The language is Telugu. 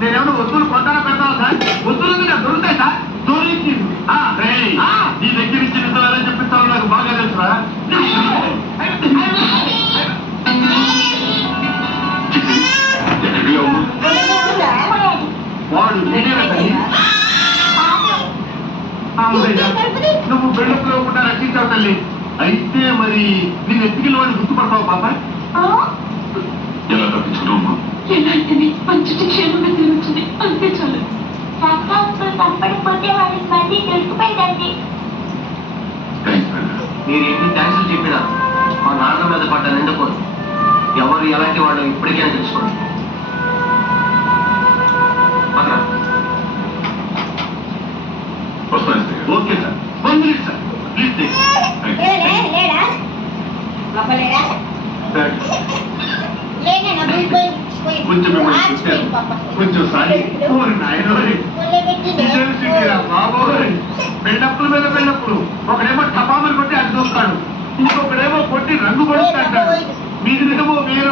నేనేమన్నా వస్తువులు కొంటానా పెడతాను సార్, వస్తువులు నాకు దొరుకుతాయి సార్. నీ దగ్గర నుంచి నిజాలని చెప్పిస్తాను, నాకు బాగా తెలుసురా. వాడు నువ్వు బెళ్ళప్పుడు ఇవ్వకుండా రక్షించావు తల్లి. అయితే మరి నేను ఎత్తికి వాడిని గుర్తుపడతావు పాప? ఎలా తప్పించుకున్నావు? ఎలా అయితే మంచి క్షేమంగా తిరుగుతుంది అంతే చాలు. తప్పడిపోతే వాళ్ళకి మళ్ళీ దొరికిపోయిందండి. మీరు ఎన్ని ట్యాక్సులు చెప్పినా మా నాన్న మీద పడ్డ నిండకూడదు. ఎవరు ఎలాంటి వాళ్ళు ఇప్పటికైనా తెలుసుకోండి. Okay sir, 1 minute sir, please. కొంచెం కొంచెం సారీ బాబోయ్. పెళ్ళప్పుల మీద పెళ్ళప్పుడు ఒకడేమో టపామని కొట్టి అది చూస్తాడు, ఇంకొకడేమో కొట్టి రంగు పడుతాడు, మీరేమో వేరే